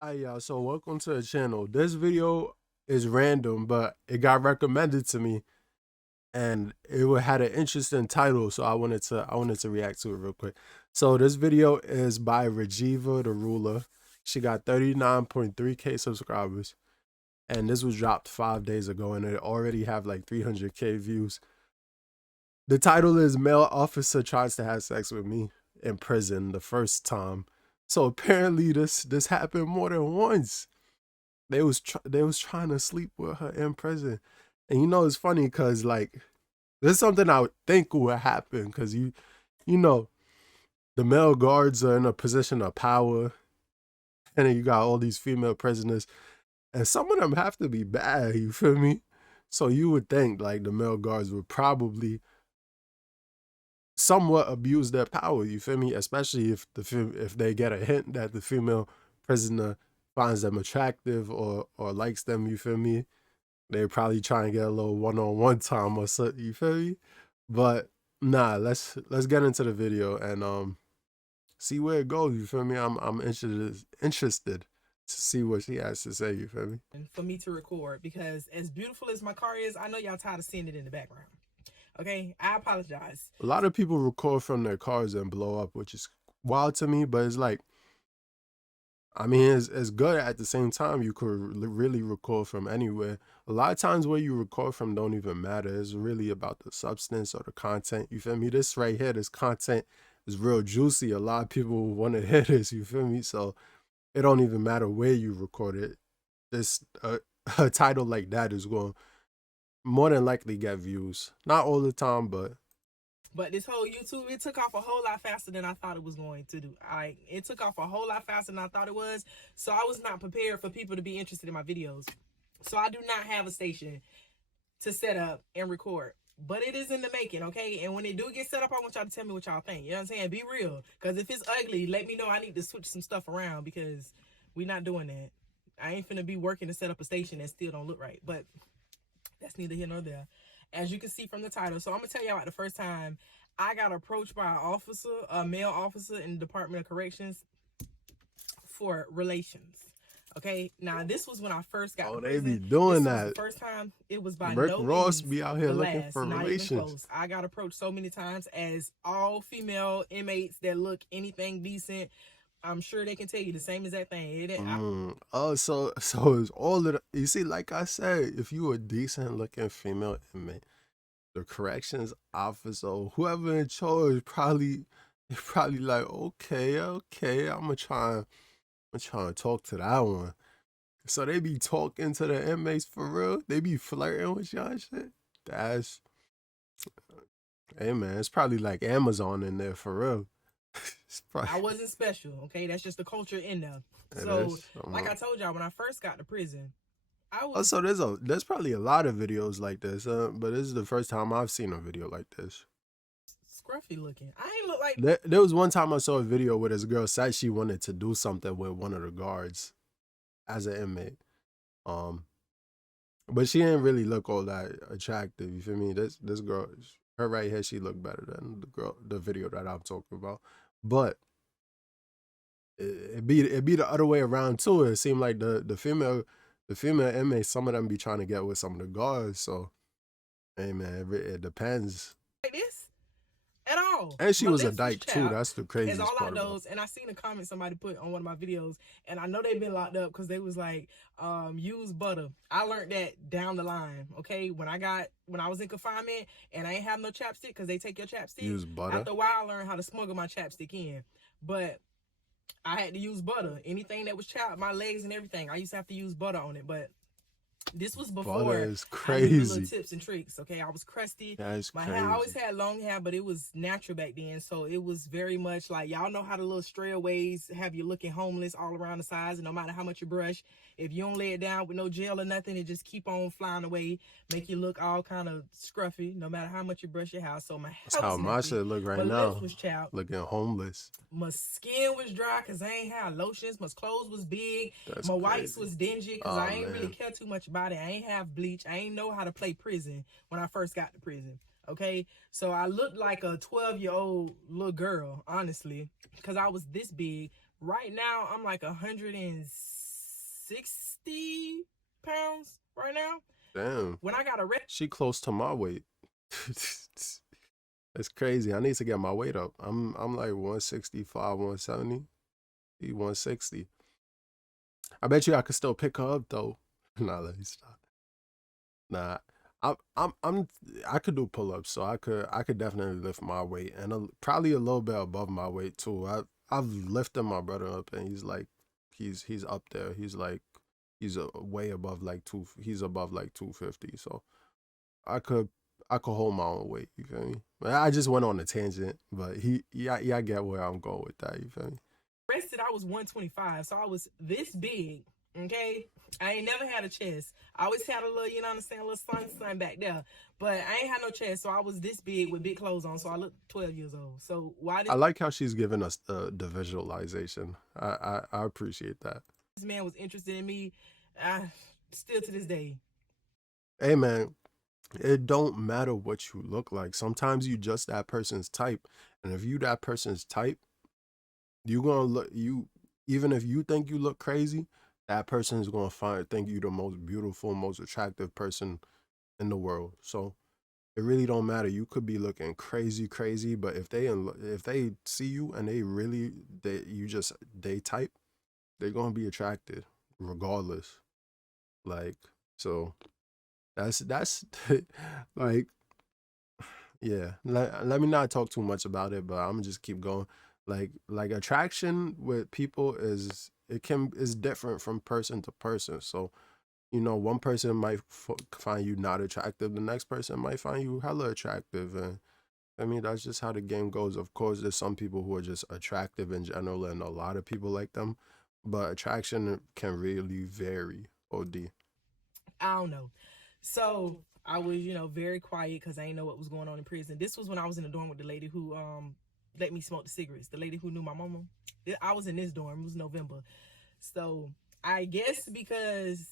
Hi y'all, so welcome to the channel. This video is random, but it got recommended to me and had an interesting title, so I wanted to react to it real quick. So this video is by Rajiva the Ruler. She got 39.3K subscribers, and this was dropped 5 days ago, and it already have like 300K views. The title is Male Officer Tries to Have Sex with Me in Prison the First Time. So apparently this happened more than once. They was trying to sleep with her in prison, and it's funny because like this is something I would think would happen because you know the male guards are in a position of power, and then you got all these female prisoners, and some of them have to be bad. You feel me? So you would think like the male guards would probably somewhat abuse their power. You feel me? Especially if they get a hint that the female prisoner finds them attractive or likes them. You feel me? They probably try and get a little one-on-one time or something, you feel me? But nah, let's get into the video and see where it goes, you feel me? I'm interested to see what she has to say, you feel me? For me to record because as beautiful as my car is, I know y'all tired of seeing it in the background. Okay, I apologize. A lot of people record from their cars and blow up, which is wild to me, but it's like I mean, it's good at the same time. You could really record from anywhere. A lot of times where you record from don't even matter. It's really about the substance or the content. You feel me? This right here, this content is real juicy. A lot of people want to hear this. You feel me? So it don't even matter where you record it. This a title like that is going to more than likely get views. Not all the time, but But this whole YouTube, it took off a whole lot faster than I thought it was going to do. It took off a whole lot faster than I thought it was. So I was not prepared for people to be interested in my videos. So I do not have a station to set up and record. But it is in the making, okay? And when it do get set up, I want y'all to tell me what y'all think. You know what I'm saying? Be real. Because if it's ugly, let me know I need to switch some stuff around because we not doing that. I ain't finna be working to set up a station that still don't look right. But that's neither here nor there. As you can see from the title. So I'm gonna tell y'all about the first time I got approached by an officer, a male officer in the Department of Corrections for relations. Okay, now this was when I first got to oh, they be prison. doing This was the that. first time. It was by Rick no Ross means be out here the looking last, for not even relations. close. I got approached so many times as all female inmates that look anything decent. I'm sure they can tell you the same exact thing. Oh, so it's all of the, you see, like I said, if you a decent looking female inmate, the corrections officer or whoever in charge probably they probably like, okay, I'm trying to talk to that one. So they be talking to the inmates for real. They be flirting with y'all and shit. That's hey man, it's probably like Amazon in there for real. It's probably I wasn't special, okay? That's just the culture in there. it So, is. like I told y'all, when I first got to prison, I was Also, there's probably a lot of videos like this, but this is the first time I've seen a video like this. scruffy looking. I ain't look like There was one time I saw a video where this girl said she wanted to do something with one of the guards as an inmate. Um, but she didn't really look all that attractive. You feel me? This girl, her right here, she looked better than the video that I'm talking about. But it be the other way around too. It seemed like the female inmates, some of them be trying to get with some of the guards. So hey man, it depends. this at all. And she My was a lips was dyke too. chapped, That's the as all craziest I part about knows. And I seen a comment somebody put on one of my videos, and I know they've been locked up because they was like, use butter. I learned that down the line, okay? When I was in confinement and I ain't have no chapstick because they take your it. chapstick. Use butter. After a while, I learned how to smuggle my chapstick in. But I had to use butter. Anything that was chapped, my legs and everything, I used to have to use butter on it. But this was Butter before is I knew the little crazy. tips and tricks. Okay, I was crusty. That's My hair, I always crazy. had long hair, but it was natural back then, so it was very much like y'all know how the little strayaways have you looking homeless all around the sides, and no matter how much you brush, if you don't lay it down with no gel or nothing, it just keep on flying away, make you look all kind of scruffy, no matter how much you brush your hair. So my That's hair how was my nappy, shit look my right lips now. was chapped, Looking homeless. my skin was dry because I ain't had lotions. My clothes was big. That's My whites crazy. was dingy because Oh I ain't really man. care too much about it. I ain't have bleach. I ain't know how to play prison when I first got to prison. Okay, so I looked like a 12-year-old little girl, honestly, because I was this big. Right now, I'm like 160 60 pounds right now. Damn. When I got arrested, She close to my weight. It's crazy. I need to get my weight up. I'm like 165, 170, 160. I bet you I could still pick her up though. Nah, let me stop. Nah. I could do pull-ups, so I could definitely lift my weight and probably a little bit above my weight too. I've lifted my brother up and he's like he's up there. He's like he's way above like he's above like 250. So I could hold my own weight, you feel me? But I just went on a tangent, but yeah, I get where I'm going with that, you feel me? I was 125, so I was this big. Okay, I ain't never had a chest. I always had a little, you know what I'm saying, a little sun back there, but I ain't had no chest, so I was this big with big clothes on, so I looked 12 years old. So why did I like how she's giving us the visualization. I appreciate that. this man was interested in me? Still to this day. Hey man, it don't matter what you look like. Sometimes you just that person's type, and if you that person's type, you gonna look you even if you think you look crazy, that person is gonna think you the most beautiful, most attractive person in the world. So it really don't matter. You could be looking crazy, but if they see you and they type, they're gonna be attracted regardless. Like so, that's like yeah. Let me not talk too much about it, but I'm gonna just keep going. Like attraction with people is different from person to person. So one person might find you not attractive, the next person might find you hella attractive, and I mean that's just how the game goes. Of course, there's some people who are just attractive in general, and a lot of people like them, but attraction can really vary. Od. I don't know. So I was, very quiet because I didn't know what was going on in prison. This was when I was in the dorm with the lady who let me smoke the cigarettes. The lady who knew my mama. I was in this dorm. It was November. So I guess because,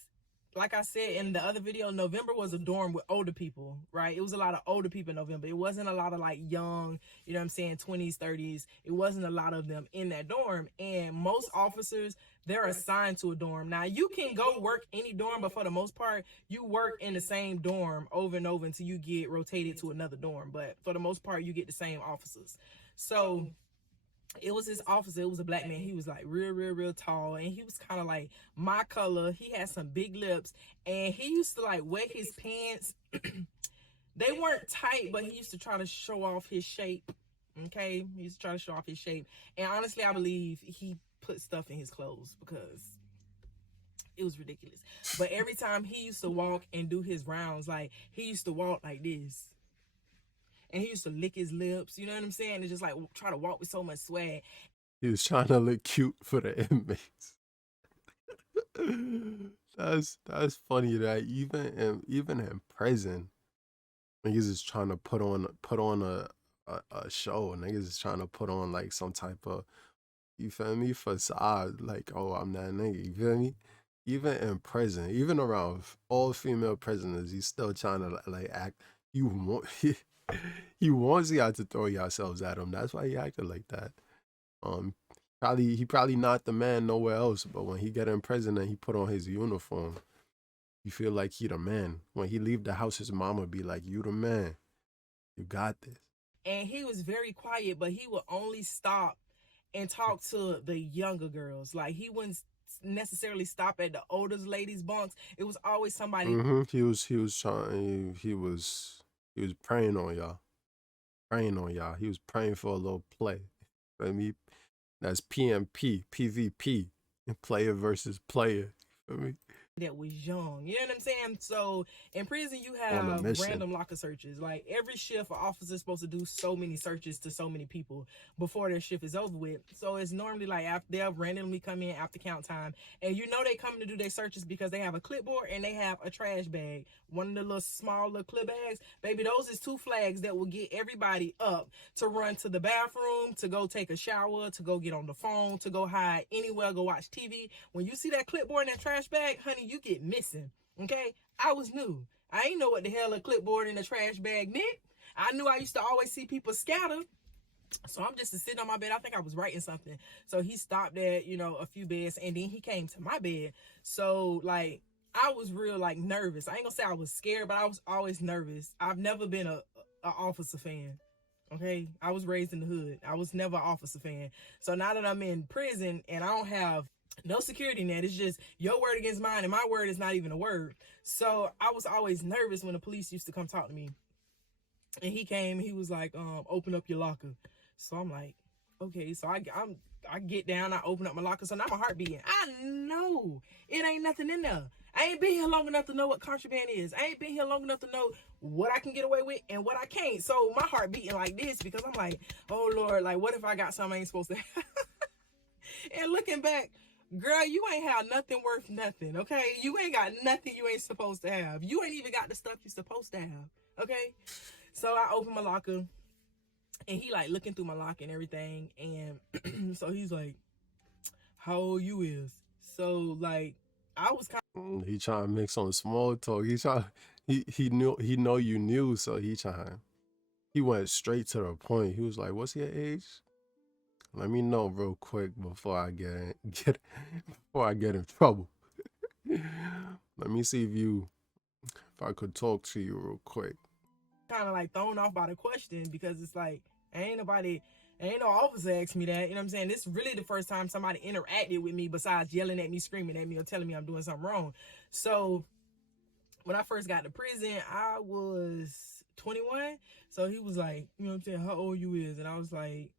like I said in the other video, November was a dorm with older people, right? It was a lot of older people in November. It wasn't a lot of like young, 20s, 30s. It wasn't a lot of them in that dorm. And most officers, they're assigned to a dorm. Now, you can go work any dorm, but for the most part, you work in the same dorm over and over until you get rotated to another dorm. But for the most part, you get the same officers. So it was this officer. It was a black man. He was like real tall, and he was kind of like my color. He had some big lips, and he used to like wet his pants. They weren't tight, but he used to try to show off his shape. Okay, he used to try to show off his shape, and honestly, I believe he put stuff in his clothes because it was ridiculous. But every time he used to walk and do his rounds, like he used to walk like this. And he used to lick his lips, you know what I'm saying? And just like try to walk with so much swag. He was trying to look cute for the inmates. That's funny that even in prison, niggas is trying to put on a show. Niggas is trying to put on like some type of, you feel me, facade. Like, oh, I'm that nigga. You feel me? Even in prison, even around all female prisoners, he's still trying to like act. You want he wants y'all to throw yourselves at him. That's why he acted like that. He probably not the man nowhere else, but when he get in prison and he put on his uniform, you feel like he the man. When he leave the house, his mama be like, "You the man. You got this." And he was very quiet, but he would only stop and talk to the younger girls. Like he wouldn't necessarily stop at the older ladies' bunks. It was always somebody. He was trying. He was praying on y'all. Praying on y'all. He was praying for a little play. I mean, that's PMP, PvP, player versus player. I mean, that was young, you know what I'm saying? So in prison you have random locker searches. Like every shift, an officer's supposed to do so many searches to so many people before their shift is over with. So it's normally like they'll randomly come in after count time, and they come to do their searches because they have a clipboard and they have a trash bag, one of the little small little clip bags. Baby, those is 2 flags that will get everybody up to run to the bathroom, to go take a shower, to go get on the phone, to go hide anywhere, go watch TV. When you see that clipboard in that trash bag, honey, you get missing. Okay, I was new. I ain't know what the hell a clipboard in a trash bag meant. I knew I used to always see people scatter. So I'm just sitting on my bed. I think I was writing something. So he stopped at, a few beds, and then he came to my bed. So like I was real like nervous. I ain't gonna say I was scared, but I was always nervous. I've never been a officer fan. Okay. I was raised in the hood. I was never an officer fan. So now that I'm in prison and I don't have no security net, it's just your word against mine, and my word is not even a word. So I was always nervous when the police used to come talk to me. And he came, he was like, open up your locker. So I'm like, okay. So I get down, I open up my locker. So now my heart beating. I know it ain't nothing in there. I ain't been here long enough to know what contraband is. I ain't been here long enough to know what I can get away with and what I can't. So my heart beating like this because I'm like, oh Lord, like what if I got something I ain't supposed to have? And looking back, girl, you ain't have nothing worth nothing, okay? You ain't got nothing you ain't supposed to have. You ain't even got the stuff you supposed to have, okay? So I open my locker, and he like looking through my locker and everything, and so he's like, how old you is? So like I was kind He trying to make some small talk. He know you knew, so he went straight to the point. He was like, "What's your age? Let me know real quick before I get in trouble. Let me see if I could talk to you real quick." of like thrown off by the question because it's like ain't no officer asked me that. You know what I'm saying? This is really the first time somebody interacted with me besides yelling at me, screaming at me, or telling me I'm doing something wrong. So when I first got to prison, I was 21. So he was like, you know what I'm saying, how old you is? And I was like,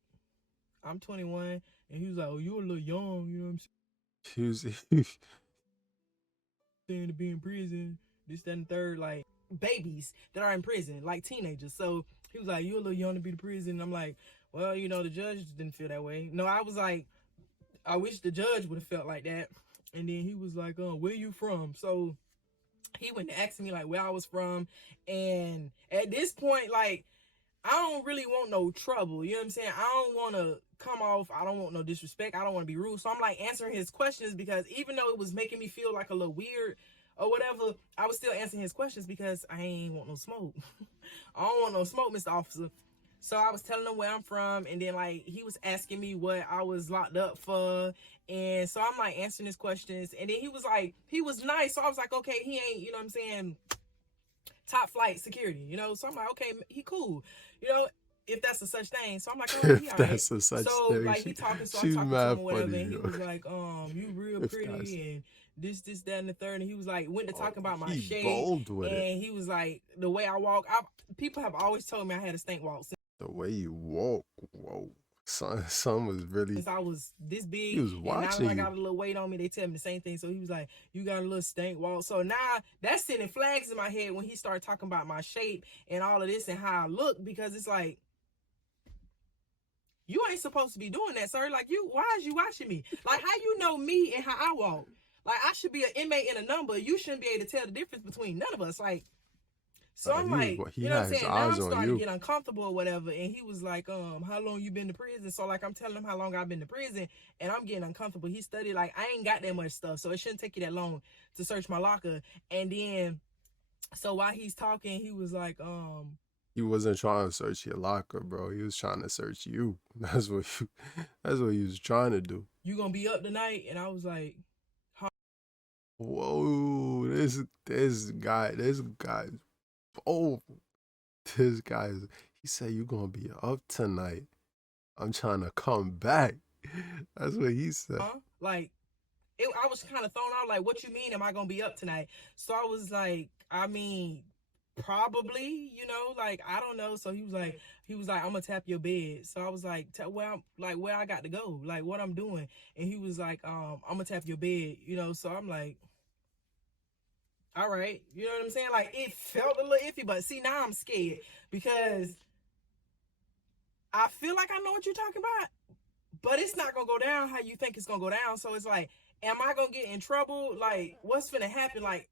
I'm 21. And he was like, oh, you a little young, you know what I'm He was saying, to be in prison, this, that, and the third, like babies that are in prison, like teenagers. So he was like, you a little young to be in prison. And I'm like, well, the judge didn't feel that way. No, I was like, I wish the judge would have felt like that. And then he was like, where you from? So he went to ask me like where I was from. And at this point, like, I don't really want no trouble. You know what I'm saying? I don't want to come off. I don't want no disrespect. I don't want to be rude. So I'm like answering his questions because even though it was making me feel like a little weird or whatever, I was still answering his questions because I ain't want no smoke. I don't want no smoke, Mr. Officer. So I was telling him where I'm from, and then like he was asking me what I was locked up for, and so I'm like answering his questions, and then he was nice. So I was like, okay, he ain't, you know what I'm saying, top flight security, So I'm like, okay, he cool, if that's a such thing. So I'm like, oh, he if all right. that's a such So thing. like he talking, so I'm She's talking to him mad or whatever, funny, and he yo. was like, you real This guy's pretty, and this, that, and the third, and he was like, went to talking about my he shape, bold with it. and he was like, the way I walk, people have always told me I had a stink walk. The way you walk, whoa. Son was really. Since I was this big, He was and now that watching I got a you. little weight on me, they tell me the same thing. So he was like, you got a little stank walk. So now that's sending flags in my head when he started talking about my shape and all of this and how I look, because it's like, you ain't supposed to be doing that, sir. Like, why is you watching me? Like, how you know me and how I walk? Like, I should be an inmate in a number. You shouldn't be able to tell the difference between none of us. Like, so I'm like, He you know what had I'm his saying? Now I'm eyes on starting to you. get uncomfortable or whatever. And he was like, how long you been to prison? So like I'm telling him how long I've been to prison, and I'm getting uncomfortable. He studied, like, I ain't got that much stuff, so it shouldn't take you that long to search my locker. And then so while he's talking, he was like, He wasn't trying to search your locker, bro. He was trying to search you. That's what he was trying to do. you gonna be up tonight? And I was like, Whoa, this guy, oh, this guy's, he said, you gonna be up tonight. I'm trying to come back. That's what he said. huh? Like, I was kind of thrown out, like, what you mean, am I gonna be up tonight? So I was like, I mean, probably, like, I don't know. So he was like, I'm gonna tap your bed. So I was like, where I got to go, like what I'm doing. And he was like, I'm gonna tap your bed, so I'm like, all right, you know what I'm saying? Like, it felt a little iffy, but see, now I'm scared because I feel like I know what you're talking about, but it's not gonna go down how you think it's gonna go down. So it's like, am I gonna get in trouble? Like, what's finna happen? Like,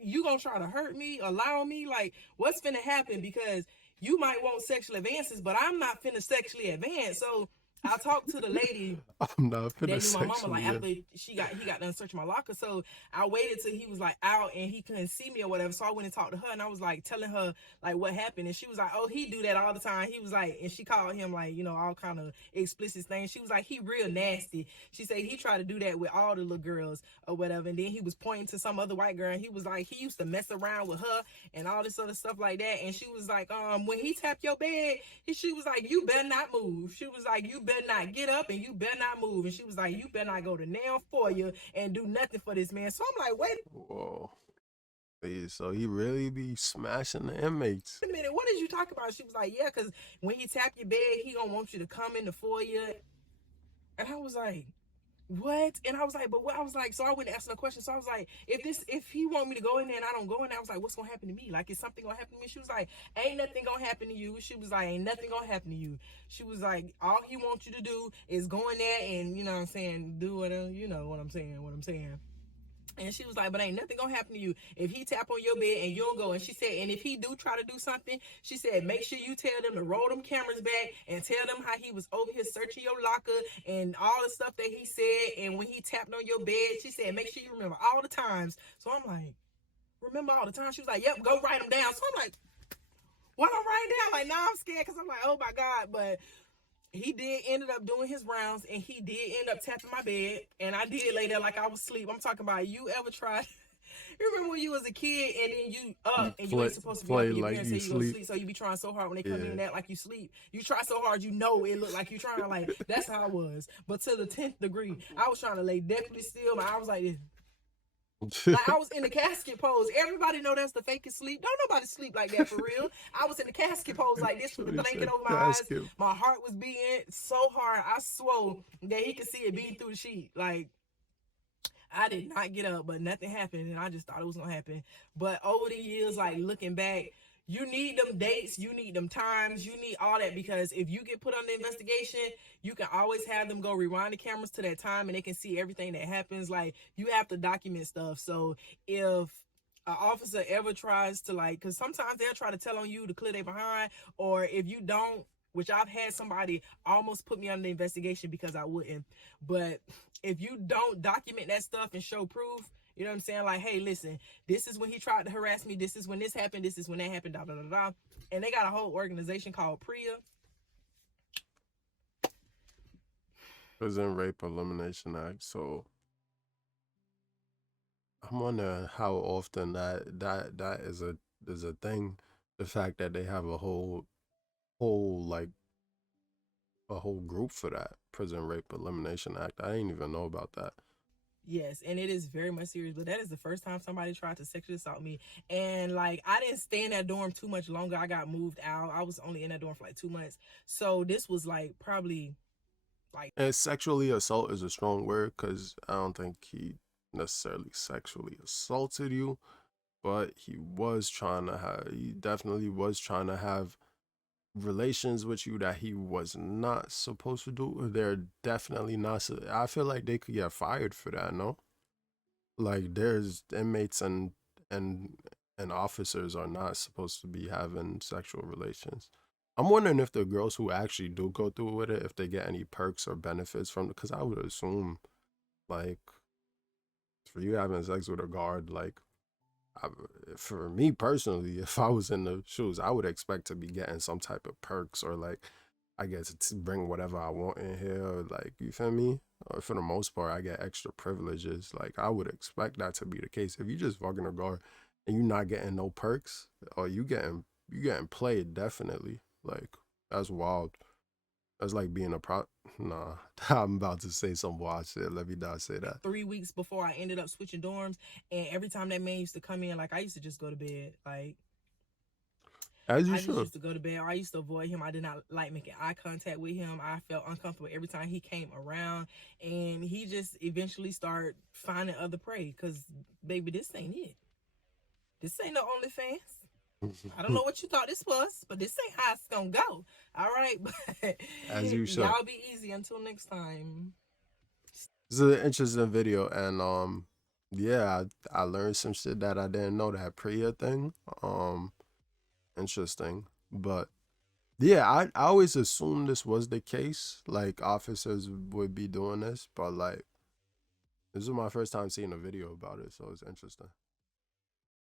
you gonna try to hurt me, allow me? Like, what's finna happen? Because you might want sexual advances, but I'm not finna sexually advance. So I talked to the lady I'm not finna that knew my mama, like sexually. after he got done searching my locker. So I waited till he was like out and he couldn't see me or whatever. So I went and talked to her and I was like telling her like what happened. And she was like, oh, he do that all the time. He was like, and she called him like, you know, all kind of explicit things. She was like, he real nasty. She said he tried to do that with all the little girls or whatever. And then he was pointing to some other white girl and he was like, he used to mess around with her and all this other stuff like that. And she was like, when he tapped your bed, she was like, you better not move. She was like, you better not get up and you better not move. And she was like, you better not go to nail for you and do nothing for this man. So I'm like, wait Whoa. Yeah, so he really be smashing the inmates. a minute, what did you talk about? She was like, yeah, because when he tap your bed, he gonna want you to come in the foyer. And I was like, what? And I was like, but what? I was like, so I went and asked her a question. So I was like, if he want me to go in there and I don't go in there, I was like, what's gonna happen to me? Like, is something gonna happen to me? She was like, ain't nothing gonna happen to you. She was like, ain't nothing gonna happen to you. She was like, all he wants you to do is go in there and, you know what I'm saying, do whatever, you know what I'm saying, And she was like, but ain't nothing gonna happen to you if he tap on your bed and you don't go. And she said, and if he do try to do something, she said, make sure you tell them to roll them cameras back and tell them how he was over here searching your locker and all the stuff that he said. And when he tapped on your bed, she said, make sure you remember all the times. So I'm like, remember all the times? She was like, yep, go write them down. So I'm like, what I'm writing down? Like, nah, I'm scared because I'm like, oh my God. But he did ended up doing his rounds and he did end up tapping my bed and I did lay there like I was asleep. I'm talking about, you ever tried you remember when you was a kid and then you You up and you ain't supposed to be up play and your like parents you say you go to sleep. sleep, so you be trying so hard when they come in Yeah. and act like you sleep. You try so hard you know it look like you trying, like that's how I was. But to the 10th degree, I was trying to lay definitely still, but I was like this. Like I was in the casket pose. Everybody know that's the fakest sleep. Don't nobody sleep like that for real. I was in the casket pose like this with the Shorty blanket said over my eyes. casket. My heart was beating so hard. I swore that he could see it beating through the sheet. Like I did not get up, but nothing happened, and I just thought it was gonna happen. But over the years, like looking back, you need them dates, you need them times, you need all that because if you get put under investigation, you can always have them go rewind the cameras to that time, and they can see everything that happens. Like you have to document stuff. So if an officer ever tries to like, because sometimes they'll try to tell on you to clear their behind, or if you don't, which I've had somebody almost put me under investigation because I wouldn't. But if you don't document that stuff and show proof, you know what I'm saying? Like, hey, listen, this is when he tried to harass me. This is when this happened. This is when that happened. Da da da da. And they got a whole organization called PRIA. Prison Rape Elimination Act. So I'm wondering how often that is a thing. The fact that they have a whole like a whole group for that Prison Rape Elimination Act. I didn't even know about that. Yes, and it is very much serious. But that is the first time somebody tried to sexually assault me. And like I didn't stay in that dorm too much longer. I got moved out. I was only in that dorm for like 2 months. So this was like probably like And sexually assault is a strong word because I don't think he necessarily sexually assaulted you, but he definitely was trying to have relations with you that he was not supposed to do. They're definitely not. I feel like they could get fired for that. No, like there's inmates and and officers are not supposed to be having sexual relations. I'm wondering if the girls who actually do go through with it, if they get any perks or benefits from it, because I would assume like for you having sex with a guard, like I, for me personally, if I was in the shoes, I would expect to be getting some type of perks or like I get to bring whatever I want in here. Or like you feel me? Or for the most part, I get extra privileges. Like I would expect that to be the case. If you just fucking a guard and you not getting no perks, or you getting played definitely. Like that's wild. That's like being a pro. Nah, I'm about to say some wild shit. Let me not say that. 3 weeks before I ended up switching dorms. And every time that man used to come in, like I used to just go to bed. Like As you I just should. used to go to bed. I used to avoid him. I did not like making eye contact with him. I felt uncomfortable every time he came around. And he just eventually started finding other prey. Because, baby, this ain't it. This ain't no OnlyFans. I don't know what you thought this was, but this ain't how it's gonna go. All right, but As you should. y'all be easy until next time. This is an interesting video, and yeah, I learned some shit that I didn't know, that Priya thing. Interesting, but Yeah, I always assumed this was the case. Like officers would be doing this, but like this is my first time seeing a video about it, so it's interesting.